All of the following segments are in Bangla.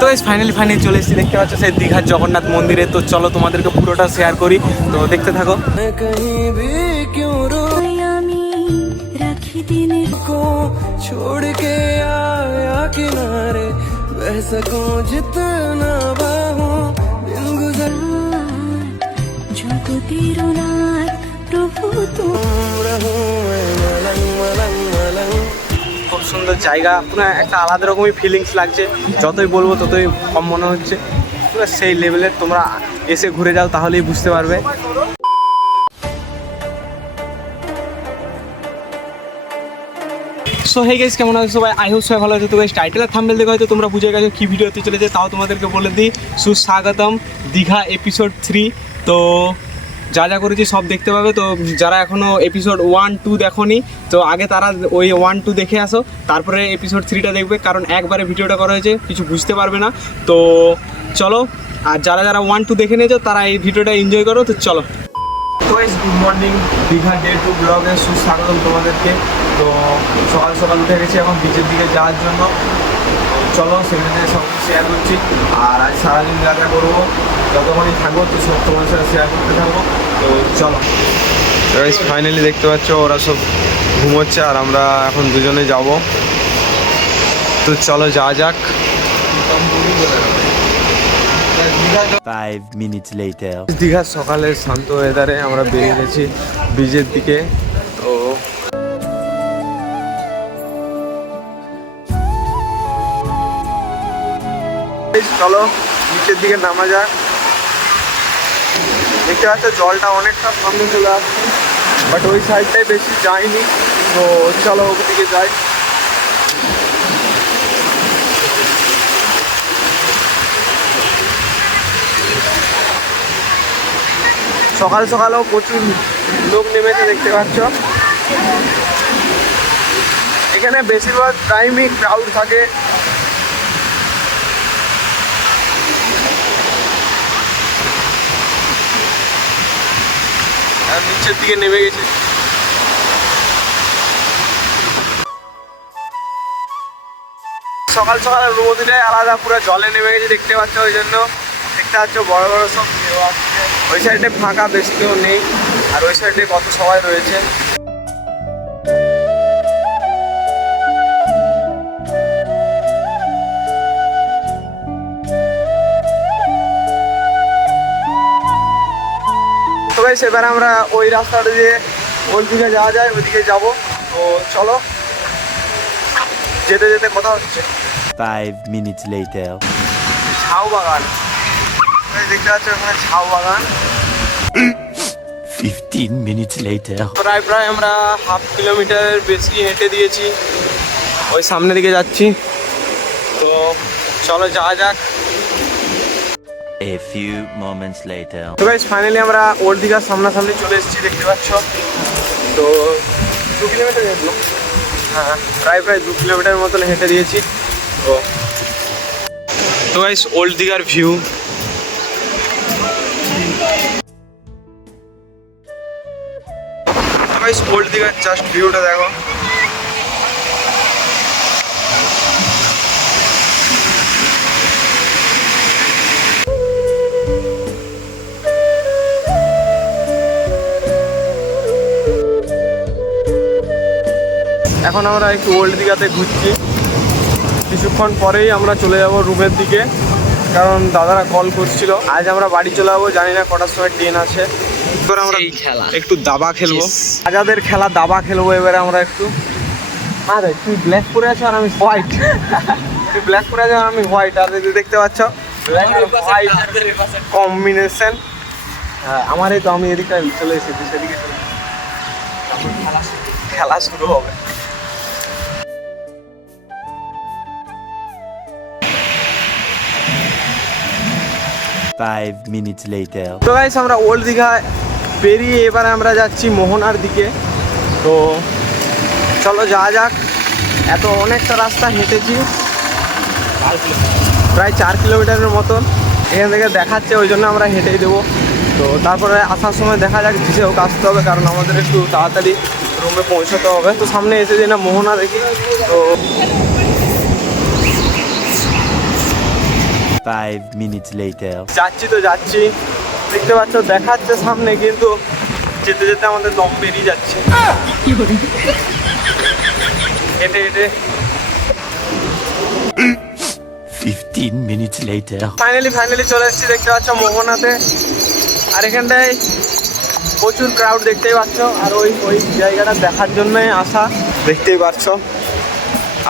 তো ফাইনালি চলে এসেছি, দেখতে পাচ্ছ সেই দীঘার জগন্নাথ মন্দিরে। তো চলো তোমাদেরকে পুরোটা শেয়ার করি, তো দেখতে থাকো। छोड़ के आया किनारे बह सकूं जितना बाहूं दिन गुजर जो तो तेरो नाथ प्रभु तुम रहो मलंग मलंग मलंग। খুব সুন্দর জায়গা, পুরো একটা আলাদা রকমই ফিলিংস লাগছে, যতই বলবো ততই কম মনে হচ্ছে। পুরো সেই লেভেলের, তোমরা এসে ঘুরে যাও তাহলেই বুঝতে পারবে। সো হে গাইস, কেমন আছো সবাই? আই হোপ সবাই ভালো আছে। তো গাইস টাইটেল আর থাম্বনেল দেখে হয়তো তোমরা বুঝে গেছো কি ভিডিও হতে চলেছে, তাও তোমাদেরকে বলে দিই সুস্বাগতম দীঘা এপিসোড 3। তো যা যা করেছি সব দেখতে পাবে। তো যারা এখনও এপিসোড 1-2 দেখোনি, তো আগে তারা ওই 1-2 দেখে আসো, তারপরে এপিসোড 3টা দেখবে, কারণ একবারে ভিডিওটা করা হয়েছে, কিছু বুঝতে পারবে না। তো চলো, আর যারা যারা 1-2 দেখে নিয়েছো তারা এই ভিডিওটা এনজয় করো। তো চলো। তো guys good morning, Digha day 2 ব্লগে সুস্বাগতম তোমাদেরকে। তো সকাল সকাল উঠে গেছি এখন বিচের দিকে যাওয়ার জন্য। চলো সেখানে সব শেয়ার করছি, আর আজ সারাদিন যা যা করবো যতক্ষণই থাকবো তো সব তোমার সাথে শেয়ার করতে থাকবো। তো চলো। ফাইনালি দেখতে পাচ্ছ ওরা সব ঘুমোচ্ছে, আর আমরা এখন দুজনে যাব। তো চলো যাওয়া যাক। 5 minutes later. দীঘার সকালের শান্ত ওয়েদারে আমরা বেরিয়ে গেছি বিচের দিকে। তো চলো বিচের দিকে নামা যাক। দেখতে পাচ্ছ জলটা অনেকটা সামনে চলে আসছে, বাট ওই সাইডটাই বেশি যায়নি। তো চলো ওদিকে যাই। সকাল সকালেও প্রচুর লোক নেমেছে, দেখতে পাচ্ছ। এখানে বেশিরভাগ টাইমই ক্রাউড থাকে। আর নিচের দিকে নেমে গেছে। সকাল সকাল রোদটাই আলাদা, পুরো জলে নেমে গেছে, দেখতে পাচ্ছ। ওই জন্য দেখতে পাচ্ছ বড় বড় সব ঢেউ আসছে। ওই সাইডে ফাঁকা বেশি কেউ নেই, আর ওই সাইডে কত সবাই রয়েছে। তো গাইস এবার আমরা ওই রাস্তাটা দিয়ে ওই দিকে যাওয়া যায়, ওইদিকে যাব। তো চলো, যেতে যেতে কথা হচ্ছে। 5 minutes later. ঝাউ বাগান দেখতে পাচ্ছ, ওখানে ঝাউ বাগান। 15 minutes later. প্রায় আমরা হাফ কিলোমিটার বেশি হেঁটে দিয়েছি, ওই সামনের দিকে যাচ্ছি। তো চলো যাওয়া যাক। A few moments later. তো গাইস ফাইনালি আমরা ওল্ড দীঘার সামনাসামনি চলে এসেছি, দেখতে পাচ্ছ। তো 2 কিলোমিটার হেঁটলো, হ্যাঁ প্রায় 2 কিলোমিটার মতন হেঁটে দিয়েছি। তো গাইস ওল্ড দীঘার ভিউ। ওল্ড দীঘার জাস্ট ভিউটা দেখো। এখন আমরা একটু ওল্ড দীঘাতে ঘুরছি, কিছুক্ষণ পরেই আমরা চলে যাব রুমের দিকে, কারণ দাদারা কল করছিল। আজ আমরা বাড়ি চলে যাবো, জানি না কটার সময় ট্রেন আছে। এবার আমরা একটু দাবা খেলবো, রাজাদের খেলা দাবা খেলবো এবারে আমরা একটু। আরে তুই ব্ল্যাক পরে আছো আর আমি হোয়াইট, তুই ব্ল্যাক পরে আছো আর আমি হোয়াইট, আর দেখতে পাচ্ছ হোয়াইট কম্বিনেশন। হ্যাঁ আমার এই তো, আমি এদিকটা চলে এসেছি, সেদিকে খেলা শুরু হবে। Five minutes later. তো গাইস আমরা ওল্ড দীঘা পেরিয়ে এবারে আমরা যাচ্ছি মোহনার দিকে। তো চলো যাওয়া যাক। এত অনেকটা রাস্তা হেঁটেছি, প্রায় 4 কিলোমিটারের মতন। এখান থেকে দেখাচ্ছে, ওই জন্য আমরা হেঁটেই দেবো। তো তারপরে আসার সময় দেখা যাক, যেসে হোক আসতে হবে, কারণ আমাদের একটু তাড়াতাড়ি রুমে পৌঁছাতে হবে। তো সামনে এসে যে না মোহনা দেখি। তো 5 minutes later. যাচ্ছি তো যাচ্ছি, দেখতে পাচ্ছ দেখাচ্ছে সামনে, কিন্তু যেতে যেতে আমাদের দম বেরিয়ে যাচ্ছে হেঁটে হেঁটে। 15 minutes later. ফাইনালি চলে এসেছি, দেখতে পাচ্ছ মোহনাতে। আর এখানটায় প্রচুর ক্রাউড দেখতেই পাচ্ছ, আর ওই জায়গাটা দেখার জন্যই আসা, দেখতেই পাচ্ছ।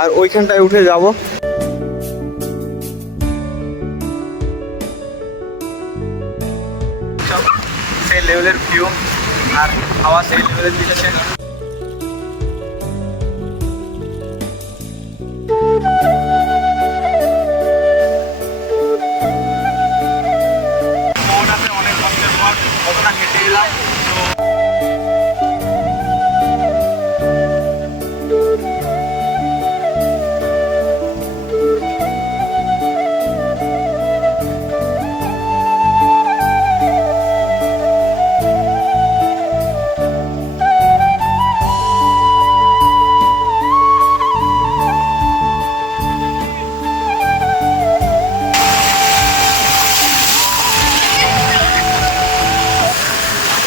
আর ওইখানটায় উঠে যাব। সেই লেভেলের ভিউ আর হাওয়া সেই লেভেলের দিতেছে। অনেক কষ্টের পর কতটা হেঁটে এলাম।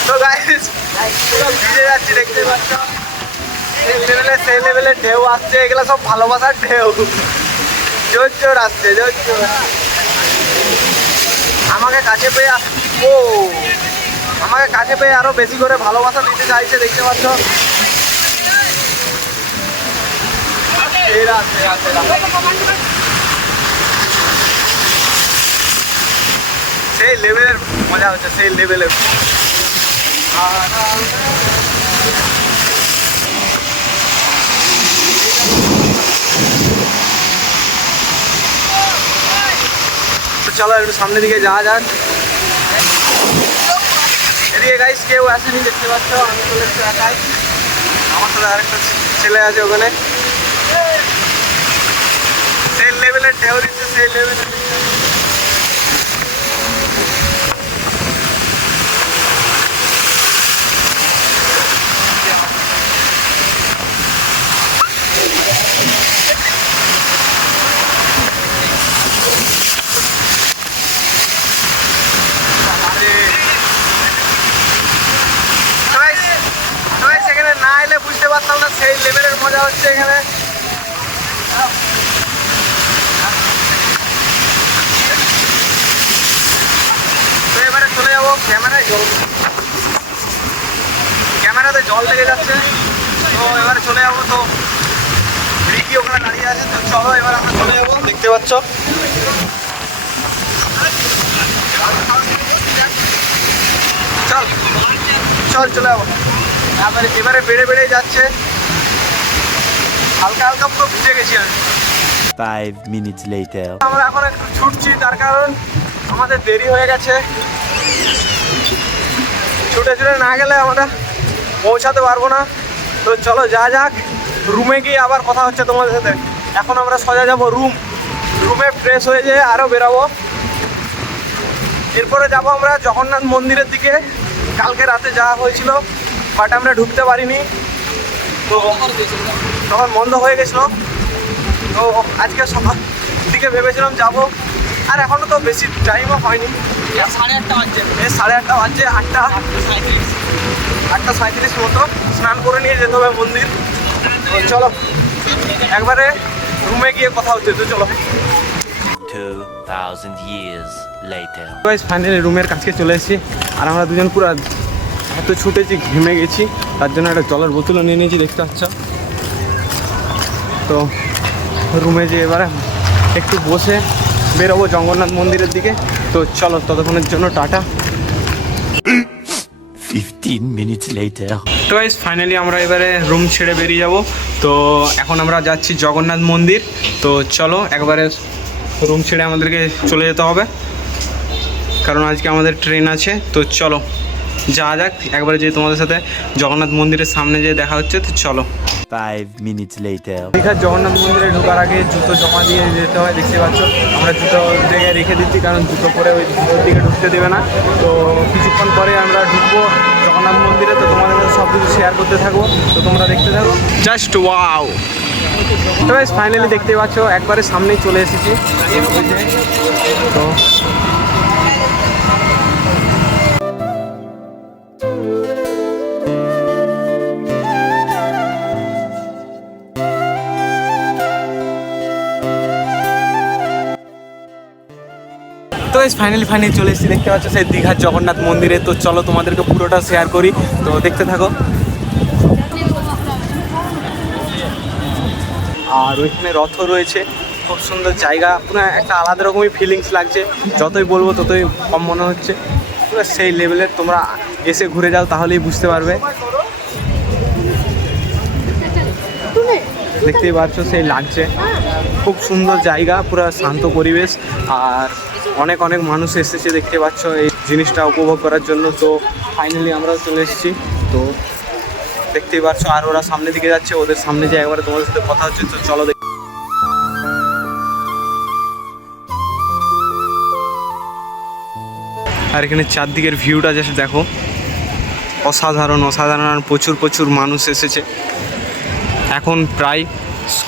তো গাইস পুরো ভিজে যাচ্ছি, দেখতে পাচ্ছ সেই লেভেলে ঢেউ আসছে। এগুলো সব ভালোবাসার ঢেউ, জোর আসছে, জোর। আমাকে কাছে পেয়ে আমাকে কাছে পেয়ে আরো বেশি করে ভালোবাসা দিতে চাইছে, দেখতে পাচ্ছ। সেই লেভেলের মজা হচ্ছে, সেই লেভেলের। চলো একটু সামনের দিকে যাওয়া যাক। এদিকে গাইস কেউ আসেনি, দেখতে পাচ্ছ। আমি চলে এসেছি একাই, আমার সাথে আরেকটা ছেলে আছে ওখানে। সেই লেভেলের ঢেউ দিচ্ছে, সেই লেভেলের। সেখানে না এলে বুঝতে পারতাম না সেই লেভেলের মজা হচ্ছে এখানে। তো এবারে চলে যাবো ক্যামেরাতে জল লেগে যাচ্ছে, তো এবারে চলে যাবো। তো রিকি ওখানে দাঁড়িয়ে আছে, তো চলো এবার আমরা চলে যাবো, দেখতে পাচ্ছ। চল চলে যাবো। এবারে বেড়ে যাচ্ছে, হালকা হালকা পুরো ভিজে গেছি আমি। 5 minutes later. আমরা এখন একটু ছুটছি, তার কারণ আমাদের দেরি হয়ে গেছে। ছুটে না গেলে আমরা পৌঁছাতে পারবো না। তো চলো যা যাক, রুমে গিয়ে আবার কথা হচ্ছে তোমাদের সাথে। এখন আমরা সোজা যাবো রুমে ফ্রেশ হয়ে যেয়ে আরও বেরাবো। এরপরে যাব আমরা জগন্নাথ মন্দিরের দিকে। কালকে রাতে যাওয়া হয়েছিল, বাট আমরা ঢুকতে পারিনি, তো তখন বন্ধ হয়ে গেছিলো। তো আজকে সকাল দিকে ভেবেছিলাম যাব, আর এখনও তো বেশি টাইমও হয়নি। 8:30 বাজছে, 8:30 বাজছে, 8:37 মতো। স্নান করে নিয়ে যেতে হবে মন্দির। তো চলো একবারে রুমে গিয়ে কথা হচ্ছে, তো চলো। 2000 years later. গাইস ফাইনালি রুমের কাছে চলে এসেছি, আর আমরা দুজন পুরো এত ছুটেছি, ঘেমে গেছি। তার জন্য একটা জলের বোতলও নিয়ে নিয়েছি, দেখতে পাচ্ছ। তো রুমে যেয়ে এবারে একটু বসে বেরোবো জগন্নাথ মন্দিরের দিকে। তো চলো ততক্ষণের জন্য টাটা। 15 minutes later. তো গাইস ফাইনালি আমরা এবারে রুম ছেড়ে বেরিয়ে যাব। তো এখন আমরা যাচ্ছি জগন্নাথ মন্দির। তো চলো একবারে রুম ছেড়ে আমাদেরকে চলে যেতে হবে, কারণ আজকে আমাদের ট্রেন আছে। তো চলো যাওয়া যাক একবারে, যে তোমাদের সাথে জগন্নাথ মন্দিরের সামনে যে দেখা হচ্ছে। তো চলো। 5 minutes later. দীঘার জগন্নাথ মন্দিরে ঢোকার আগে জুতো জমা দিয়ে যেতে হয়, দেখতে পাচ্ছ। আমরা জুতো জায়গায় রেখে দিচ্ছি, কারণ জুতো পরে ওই ভিতর দিকে ঢুকতে দেবে না। তো কিছুক্ষণ পরে আমরা ঢুকবো জগন্নাথ মন্দিরে। তো তোমাদের সাথে সব কিছু শেয়ার করতে থাকবো, তো তোমরা দেখতে থাকো। Just wow. তো ফাইনালি দেখতে পাচ্ছ একবারে সামনেই চলে এসেছি। তো তো ফাইনালি চলে এসেছি, দেখতে পাচ্ছ সেই দীঘার জগন্নাথ মন্দিরে। তো চলো তোমাদেরকে পুরোটা শেয়ার করি, তো দেখতে থাকো। আর ওইখানে রথ রয়েছে, খুব সুন্দর জায়গা, পুরো একটা আলাদা রকমই ফিলিংস লাগছে। যতই বলবো ততই কম মনে হচ্ছে, পুরো সেই লেভেলের। তোমরা এসে ঘুরে যাও তাহলেই বুঝতে পারবে। দেখতেই পাচ্ছ সেই লাগছে, খুব সুন্দর জায়গা, পুরো শান্ত পরিবেশ। আর অনেক মানুষ এসেছে দেখতে পাচ্ছ এই জিনিসটা উপভোগ করার জন্য। তো ফাইনালি আমরাও চলে এসেছি। তো দেখতেই পাচ্ছ, আর ওরা সামনের দিকে যাচ্ছে, ওদের সামনে যে একবারে তোমাদের সাথে কথা হচ্ছে। তো চলো আর এখানে চারদিকের ভিউটা জাস্ট দেখো, অসাধারণ। আর প্রচুর মানুষ এসেছে। এখন প্রায়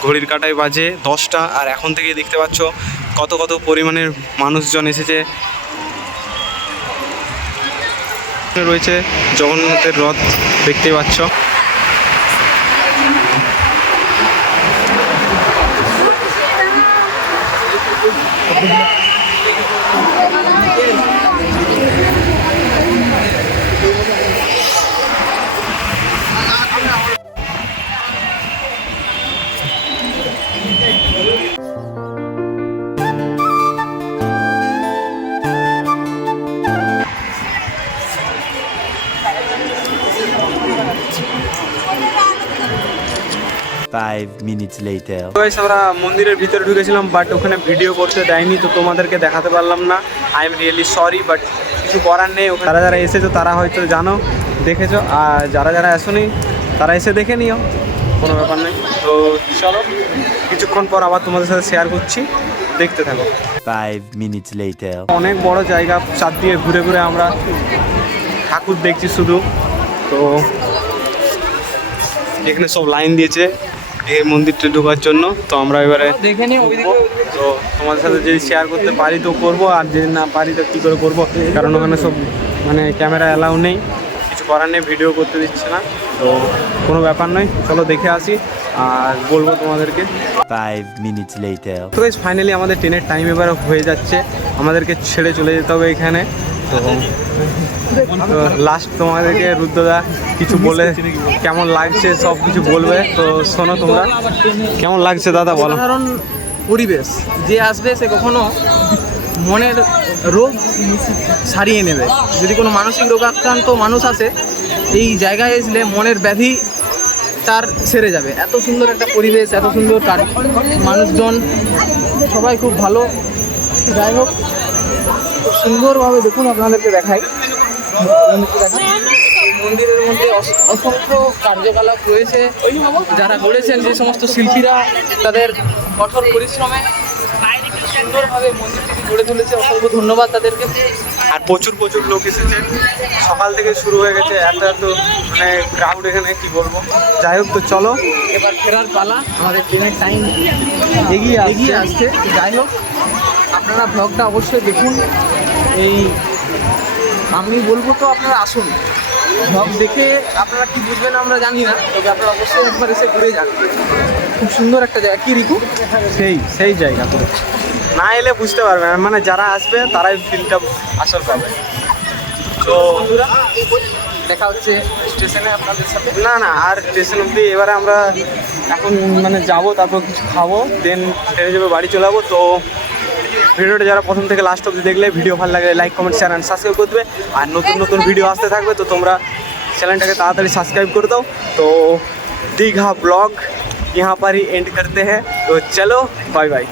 ঘড়ির কাঁটায় বাজে 10টা, আর এখন থেকে দেখতে পাচ্ছ কত পরিমাণের মানুষজন এসেছে। রয়েছে জগন্নাথের রথ, দেখতে পাচ্ছ। Five minutes later. আমরা মন্দিরের ভিতরে ঢুকেছিলাম, বাট ওখানে ভিডিও করতে দেয়নি, তো তোমাদেরকে দেখাতে পারলাম না। I am really sorry, but কিছু করার নেই। যারা এসেছো তারা হয়তো জানো, দেখেছো, আর যারা আসোনি তারা এসে দেখে নিও, কোনো ব্যাপার নেই। তো চলো কিছুক্ষণ পর আবার তোমাদের সাথে শেয়ার করছি, দেখতে থাকো। 5 minutes later. অনেক বড় জায়গা, চারদিকে ঘুরে আমরা ঠাকুর দেখছি শুধু। তো এখানে সব লাইন দিয়েছে এই মন্দিরটা ঢোকার জন্য। তো আমরা এবারে দেখে নিই। তো তোমাদের সাথে যদি শেয়ার করতে পারি তো করবো, আর যদি না পারি তো কী করে করবো, কারণ ওখানে সব ক্যামেরা অ্যালাউ নেই, কিছু করার নেই, ভিডিও করতে দিচ্ছে না। তো কোনো ব্যাপার নয়, চলো দেখে আসি আর বলবো তোমাদেরকে। 5 minutes later. তো ফাইনালি আমাদের ট্রেনের টাইম এবারে হয়ে যাচ্ছে, আমাদেরকে ছেড়ে চলে যেতে হবে এখানে। তো লাস্ট তোমাদেরকে রুদ্রদা কিছু বলে কেমন লাগছে সব কিছু বলবে। তো শোনো তোমরা, কেমন লাগছে দাদা বলো। সাধারণ পরিবেশ, যে আসবে সে কখনো মনের রোগ সারিয়ে নেবে। যদি কোনো মানসিক রোগাক্রান্ত মানুষ আসে, এই জায়গায় আসলে মনের ব্যাধি তার সেরে যাবে। এত সুন্দর একটা পরিবেশ, এত সুন্দর মানুষজন, সবাই খুব ভালো। যাই হোক, খুব সুন্দরভাবে দেখুন, আপনাদেরকে দেখাই। মন্দিরের মধ্যে অসংখ্য কার্যকলাপ রয়েছে, যারা গড়েছেন যে সমস্ত শিল্পীরা তাদের কঠোর পরিশ্রমে সুন্দরভাবে মন্দিরটিকে গড়ে তুলেছে। অসংখ্য ধন্যবাদ তাদেরকে। আর প্রচুর লোক এসেছে, সকাল থেকে শুরু হয়ে গেছে, এত ক্রাউড এখানে, কি বলবো। যাই হোক, তো চলো এবার ফেরার পালা, আমাদের ট্রেনের টাইম এগিয়ে আসছে। যাই হোক, আপনারা ব্লগটা অবশ্যই দেখুন। এই আমি বলবো তো আপনারা আসুন, ব্লগ দেখে আপনারা কি বুঝবেন আমরা জানি না, তবে আপনারা অবশ্যই একবার এসে ঘুরে যান। খুব সুন্দর একটা জায়গা, কি রিকু, সেই জায়গা পুরো না এলে বুঝতে পারবে না, যারা আসবে তারাই ফিলটা আসল পাবে। তো বন্ধুরা, দেখা হচ্ছে স্টেশনে আপনাদের সাথে। না আর স্টেশন অবধি এবারে আমরা এখন যাবো, তারপর কিছু খাবো, দেন ট্রেনে যাবো, বাড়ি চলে যাবো। তো ভিডিওটা যারা প্রথম থেকে লাস্ট অবধি দেখলে, ভিডিও ভালো লাগলে like, comment, share and subscribe করে দেবে। আর নতুন ভিডিও আসতে থাকবে, তো তোমরা চ্যানেলটাকে তাড়াতাড়ি সাবস্ক্রাইব করে দাও। তো দীঘা ব্লগ यहाँ पर ही एंड करते हैं। तो चलो बाय बाय।